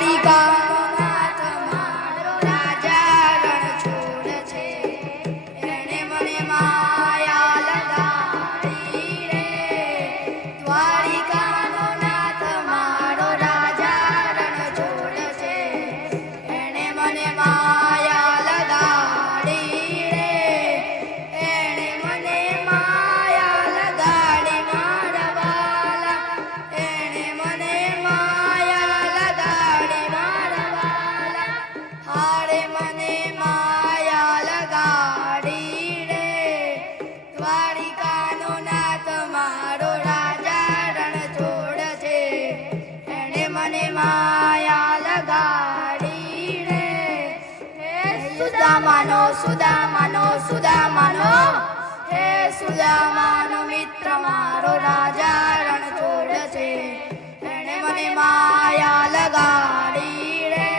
દ્વારિકાનો નાથ મારો રાજા રણ છોડ છે. એણે મને માયા લગાડી રે. દ્વારિકાનો નાથ મારો રાજા રણ છોડ છે. એણે મને માયા લગાડી રે. એણે મને માયા લગાડી મારા વાલા. એણે મને માયા લગાડી મારા વાલા. હારે મને માયા લગાડી રે. દ્વારિકાનો નાથ મારો રાજા રણ છોડ છે. એણે મને માયા લગાડી રે. હે સુદામાનો સુદામાનો સુદામાનો. હે સુદામાનો મિત્ર મારો રાજા રણ છોડ છે. એણે મને માયા લગાડી રે.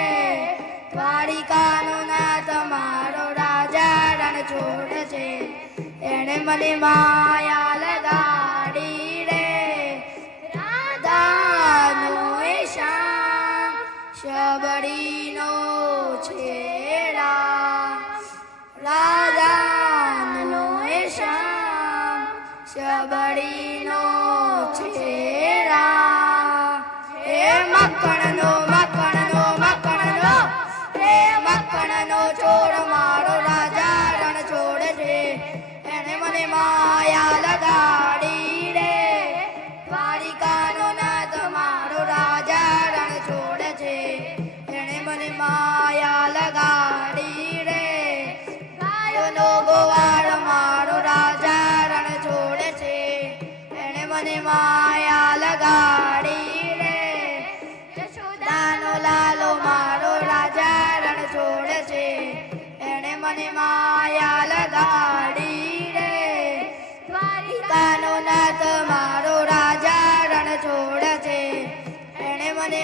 દ્વારિકાનો નાથ મારો રાજા રણ છોડ છે. એણે મને માયા લગાડી રે. રાધાનો એ શ્યામ શબરીનો છેડા. રાધાનો એ શ્યામ શબરીનો છેડા. હે મખણનો મખણનો મખણનો. હે મખણનો ચોર મારો રાજા રણ છોડ છે. એણે મને માયા લગાડી રે. દ્વારિકાનો નાથ મારો રાજા રણ છોડ છે. એણે મને માયા લગાડી રે. ગાયોનો ગોવાળ મારો રાજા રણ છોડ છે. એણે મને માયા લગાડી રે. યશોદાનો લાલો મારો રાજા રણ છોડ છે. એણે મને માયા લગાડી રે. દ્વારિકાનો નાથ મારો રાજા રણ છોડ છે. એણે મને